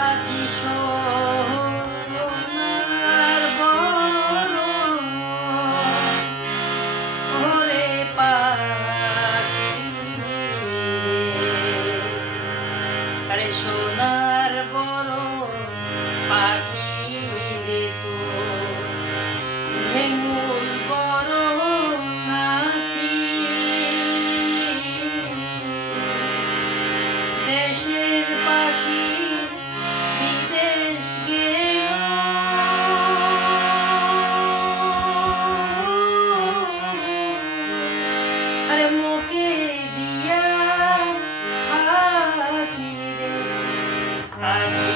আজি সোনার বরণ ওরে পাখি আরে সোনার বরণ পাখি রে তোর ভেঙুল বরণ আখি দেশের পাখি বিদেশ গেল আরে মুখে দিয়া পাখি রে